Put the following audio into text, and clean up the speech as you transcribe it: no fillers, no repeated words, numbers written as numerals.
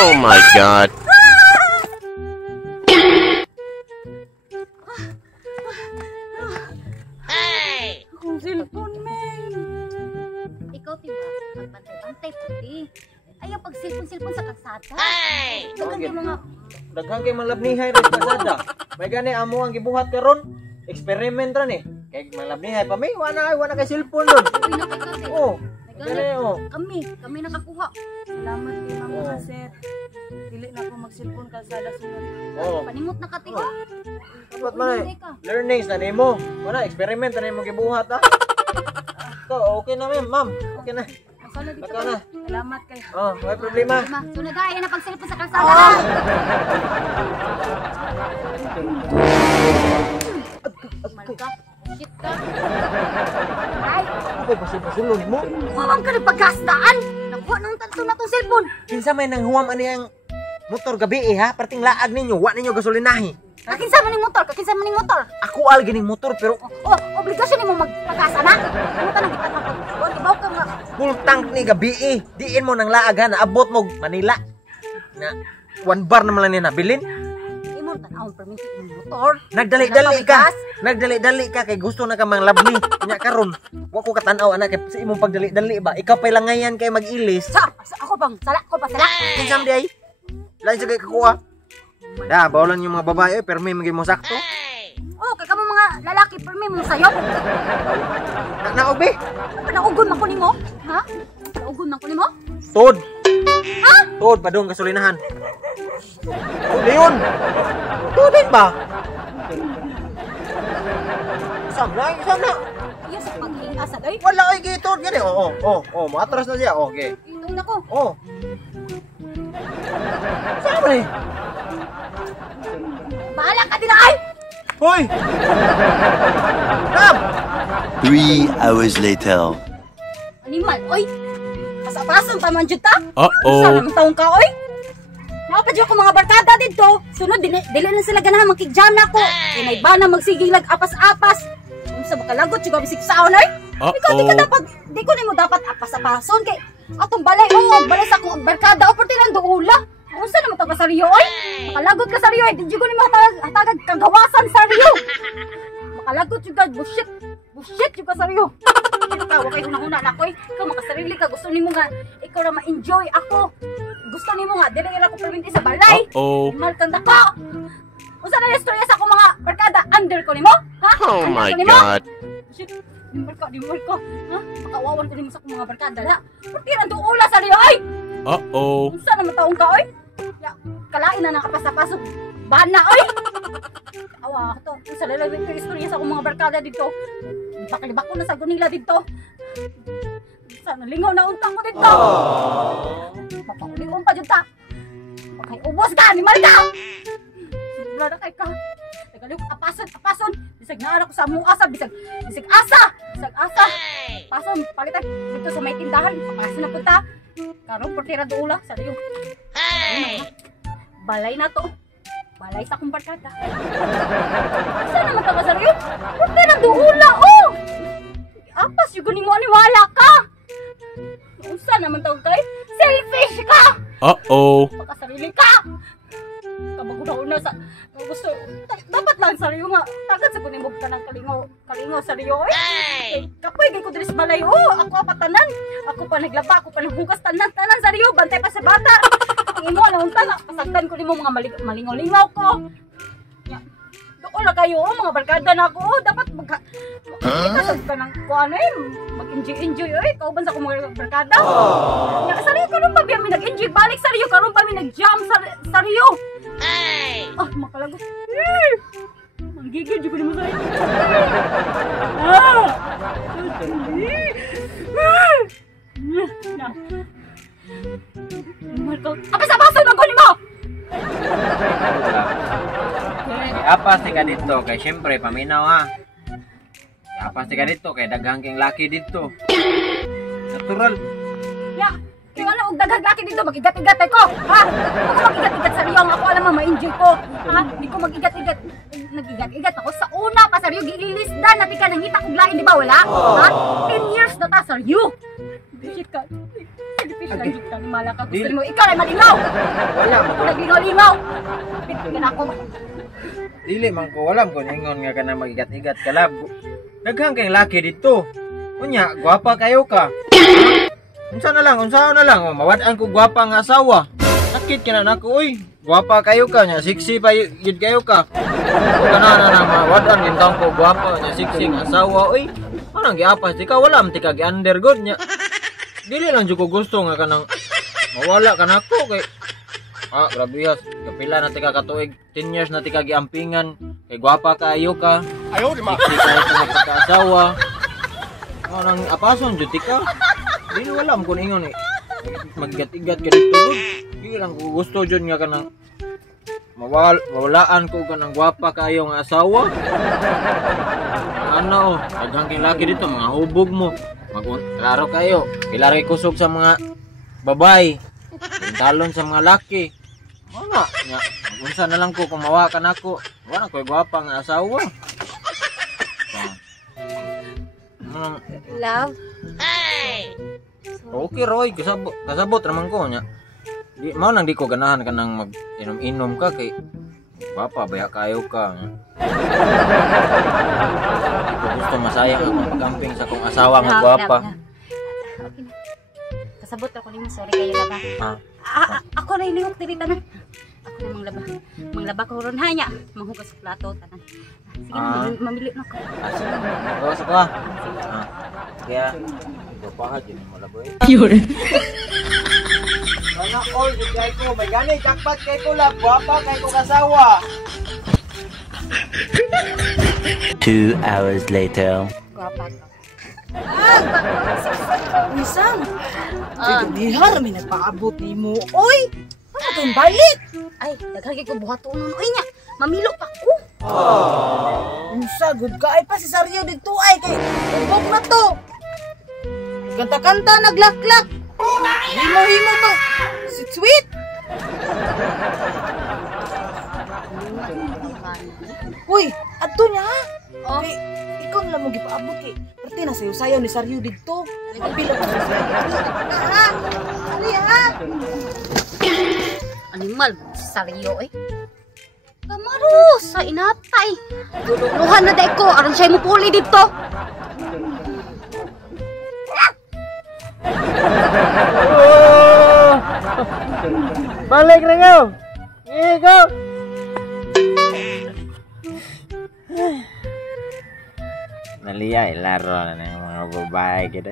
Oh my God. Hey! Akong cellphone, men. Ikaw, diba? Magbantay-bantay, pwede. Ayaw pag cellphone sa kalsada. Hey! Dagan yung mga... Daghang kay malabnihay rin kasada. May gani amo ang gibuhat karon. Experiment ra ni. Kay malabnihay pa may wala kay cellphone doon. Uy, na kay kasi. Oh. May Gani oh. Kami nakakuha. Salamat kay mga sir. Dili na ako mag-cellphone kalsada sunod. Oh. Paningot na katigo. Dapat man eh. Learnings na nimo. Wala experiment na nimo gibuhat ha. Ito, okay na ma'am. Okay na. Masala dito. Baka na. Salamat kay. Oh, may problema. Sunod ay na pag cellphone sa kalsada. Malka. Shit ka. Ay, Ako pasulod mo. kuwang ka ng pagkastaan. Nakuha ng tanto na tong cellphone. Kinsa may nang huwam ani ang motor gabi ha, parting laag ninyo, wa ninyo gasolinahi. Kakinsa man ning motor, kakinsa man ning motor. Ako al gining motor pero Oh, obligasyon nimo magpagasa na. Ano tanong kita ng pagkuhan, ibaw ka nga. full tank ni gabi diin mo nang laag ha, naabot mo Manila. Na 1 bar naman lang niya nabilin. Imo tanawon permit ning motor. Nagdali ka kay gusto na ka mang labni. Nya karon, wa ko katanaw anak kay sa imong pagdali-dali ba. Ikaw pa langayan kay mag-ilis. Sa ako bang sala ko pa sala. Kinsam di ay. Lain sa kay kakuha. Da, bawalan yung mga babae pero may maging mo sakto. Oh, kay kamo mga lalaki permi mo sayop. Naog be. Naugon man ko nimo. Ha? Naugon man ko nimo? Tod. Ha? Tod padung gasolinahan. Tod yun. Tudin ba? Sam na. Iya sa pag-iasa doy. Wala ay gitod gani. Oh, matras na siya. Okay. Ito na ko. Oh. Sama ni. Bahala ka din ay. Hoy! Ram! 3 hours later. Animal, oy. Pasapason pa man jud ta. Uh-oh. Sa namang taong ka oy. Napadyo ko mga barkada dito. Sunod dili na sila ganahan makig-jam na ko. Kay may bana magsigig lag apas-apas. Unsa ba kalagot jud bisig saon oy? Ikaw di ko nimo dapat apas-apason kay atong balay balay sa akong barkada o porti lang duula. Unsa naman to ka sariyo oy? Makalagot ka sariyo ay di jud ko nimo hatagag kagawasan sariyo. Makalagot jud ka bullshit. Bullshit jud ka sariyo. Ikaw kay hunahuna na ko ikaw makasarili ka gusto nimo nga ikaw ra ma-enjoy ako. Gusto nimo nga dili ra ko perminti sa balay. Mal kang dako. Unsa na istorya sa akong mga barkada under ko nimo? Ha? Oh Under my ko nimo? God. Shit. Di mo ko. Ha? Makawawan ko nimo sa akong mga barkada la. Perti ra duula sariyo ay. Uh-oh. Unsa naman taong ka oy? Ya, kalain na nakapasapasok. Bana oy. Awa to. Unsa na lang ito istorya sa akong mga barkada dito. Pakalibak ko na sa gunila dito. Sana lingaw na untang ko dito. Mapaulion pa dyan ta. Pagkay ubos ka, animal ka. Sigla na kay ka. Tagaliw, apason. Bisag naara ko sa among asa. Bisag asa. Pason, palitan. Dito sa may tindahan. Papason na punta. Karong portira doula. Sariyo. Balay na to. Balay sa akong barkada. Saan naman ka ba sariyo? Portira doula, oh. Apas, yung guning mo aniwala ka. Unsa naman tawag kay? Selfish ka! Uh-oh. Pakasarili ka! Kabaguna sa gusto. Dapat lang sariyo nga. Tagad sa kunimog ka ng kalingaw sariyo eh. Kapoy gay ko diri sa balay. Oh, ako patanan. Ako pa naglaba, ako pa naghugas tanan sariyo. Bantay pa sa bata. Ang imo lang unta nga pasagdan ko nimo mga malingaw-lingaw ko. Doon na kayo, mga barkada na ako. Dapat ikasag ka ng kuano eh. Mag-enjoy. Kauban sa akong mga barkada. Sariyo, karoon pa mi nag-enjoy. Balik sariyo, karoon pa mi nag-jam sariyo. Ah, makalagot. Ang gigil, di ko naman sa'yo. Apis-apasan ang kunin mo! Apas ka dito kay syempre paminaw ha. Apas ka dito kay daghang king laki dito. Natural. Ya, kaya wala og daghang laki dito mag-igat-igat ko. Ha? Ako mag-igat-igat sa riyong ako alam mo ma-enjoy ko. Ha? Di ko mag-igat-igat. nagigat-igat ako sa una pa saryo gilisdan na tika nangita kog lain di ba wala? Ha? 10 years na ta saryo. Shit ka. Selfish lang kita malaka gusto mo ikaw ay malingaw. Wala man ko. Naglingaw-lingaw. Pitin ako. Dili man ko walam ko ingon nga kana magigat-igat ka lab. Daghang kay laki dito. Unya, gwapa kayo ka. Unsa na lang, oh, mawad-an ko gwapa nga asawa. Sakit kina nako oy. Gwapa kayo ka nya, sexy pa yun kayo ka. Kana na mawad-an din taong ko gwapa nya, sexy nga asawa oy. Anong giapas di ka wala man ti ka gi-undergod nya. Dili lang jud ko gusto nga kanang mawala ka nako kay grabe has. Kapila na tika katuig, 10 years na tika giampingan. Kay gwapa kayo ka. Ayaw di ma. Asawa. Nang apason jud tika. Dili wala mo kun ingon maggat-igat ka dito. Dili lang ko gusto jud nga kanang mawalaan ko kanang gwapa kayo nga asawa. Ano, daghang laki dito mga hubog mo. Klaro kayo. Ilari kusog sa mga babay. Talon sa mga laki. Wala nya. Unsa na lang ko kumawa ka nako. Wala ko gwapa nga asawa. Love. Okay Roy, kasabot naman ko nya. Di mao nang di ko ganahan ka nang mag-inom-inom ka kay gwapa baya kayo ka. Gusto masayang ako pag-camping sa kong asawa nga gwapa. Okay na. Kasabot ako nimo sorry kayo laba. Ako na iliwak diri tanan. Ako na manglaba ko ron hanya. Manghugas sa plato tanan. Sige na, mamili na ko. Terus ko. Kaya papahat yun mo laboy. Yun. Sana all di kay ko, may gani jackpot kay ko lab, gwapa kay ko kasawa. 2 hours later. Gwapa ka. Isang. Dihar may nagpaabot nimo. Oy, ano kang balik? Ay, daghang ko buhaton nun. Uy nya, mamilo pa ko. Unsa good ka ay pa si Saryo dito ay kay ubog na to. Kanta-kanta naglaklak. Himo-himo pa. Sweet. Uy, adto niya ha. Kay ikaw na mo gipaabot kay perti na sayo-sayo ni Saryo dito. Nagpila pa sa Saryo. Ha? Ali ha? Animal, saryo eh. Kamaros, sa inatay. Duluhan na day ko, aron siya mo puli dito. Balik na nga. Go. Naliyay laro na ng mga babae gitu.